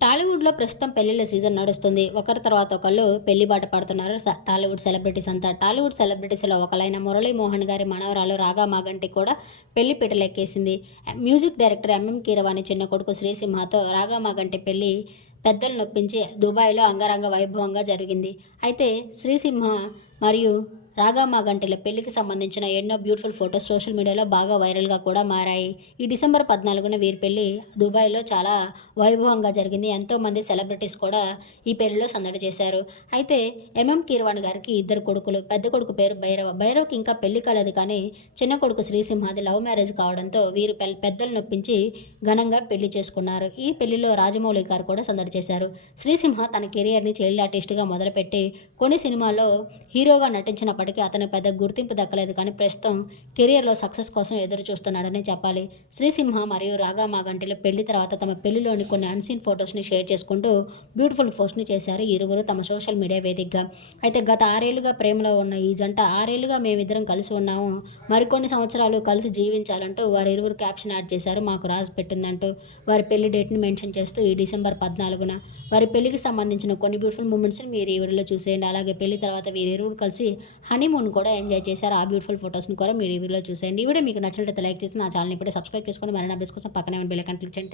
టాలీవుడ్‌లో ప్రస్తుతం పెళ్ళిళ్ళ సీజన్ నడుస్తుంది. ఒకరి తర్వాత ఒకళ్ళు పెళ్లి బాట పడుతున్నారు టాలీవుడ్ సెలబ్రిటీస్ అంతా. టాలీవుడ్ సెలబ్రిటీస్‌లో ఒకలైన మురళీమోహన్ గారి మనవరాలు రాగా మాగంటి కూడా పెళ్లి పీటలెక్కేసింది. మ్యూజిక్ డైరెక్టర్ ఎంఎం కీరవాణి చిన్న కొడుకు శ్రీసింహతో రాగా మాగంటి పెళ్లి పెద్దలు నొప్పించి దుబాయ్‌లో అంగరంగ వైభవంగా జరిగింది. అయితే శ్రీసింహ మరియు రాగా మాగంటిల పెళ్లికి సంబంధించిన ఎన్నో బ్యూటిఫుల్ ఫోటోస్ సోషల్ మీడియాలో బాగా వైరల్‌గా కూడా మారాయి. ఈ డిసెంబర్ 14న వీరి పెళ్లి దుబాయ్‌లో చాలా వైభవంగా జరిగింది. ఎంతోమంది సెలబ్రిటీస్ కూడా ఈ పెళ్లిలో సందడి చేశారు. అయితే ఎంఎం కీరవాణి గారికి ఇద్దరు కొడుకులు. పెద్ద కొడుకు పేరు భైరవ. భైరవ్‌కి ఇంకా పెళ్లి కాలేదు కానీ చిన్న కొడుకు శ్రీసింహది లవ్ మ్యారేజ్ కావడంతో వీరు పెద్దలు నొప్పించి ఘనంగా పెళ్లి చేసుకున్నారు. ఈ పెళ్లిలో రాజమౌళి గారు కూడా సందడి చేశారు. శ్రీసింహ తన కెరియర్‌ని చైల్డ్ ఆర్టిస్ట్‌గా మొదలుపెట్టి కొన్ని సినిమాల్లో హీరోగా నటించినప్పటికీ అతనికి పెద్ద గుర్తింపు దక్కలేదు కానీ ప్రస్తుతం కెరియర్‌లో సక్సెస్ కోసం ఎదురు చూస్తున్నాడనే చెప్పాలి. శ్రీసింహ మరియు రాగా మాగంటిల పెళ్లి తర్వాత తమ పెళ్లిలోని కొన్ని అన్‌సీన్ ఫోటోస్‌ని షేర్ చేసుకుంటూ బ్యూటిఫుల్ పోస్ట్‌ని చేశారు ఈ ఇరువురు తమ సోషల్ మీడియా వేదికగా. అయితే గత 6 ఏళ్లుగా ప్రేమలో ఉన్న ఈ జంట 6 ఏళ్లుగా మేమిద్దరం కలిసి ఉన్నాము. మరికొన్ని సంవత్సరాలు కలిసి జీవించాలంటూ వారిరువురు క్యాప్షన్ యాడ్ చేశారు. మాకు రాసి పెట్టిందంటూ వారి పెళ్లి డేట్‌ని మెన్షన్ చేస్తూ ఈ డిసెంబర్ 14న వారి పెళ్లికి సంబంధించిన కొన్ని బ్యూటిఫుల్ మూమెంట్స్‌ని మీరు ఈ వీడియోలో చూసేయండి. అలాగే పెళ్లి తర్వాత వీరిరువురు కలిసి హనీమూన్ కూడా ఎంజాయ్ చేశారు. ఆ బ్యూటిఫుల్ ఫోటోస్‌ని కూడా మీరు ఈ వీడియోలో చూసేయండి. ఈ వీడియో మీకు నచ్చినట్లయితే లైక్ చేసి నా ఛానెల్‌ని ఇప్పుడే సబ్స్క్రైబ్ చేసుకోండి. మరిన్ని అప్డేట్స్ కోసం పక్కనే ఉన్న బెల్ ఐకాన్ క్లిక్ చేయండి.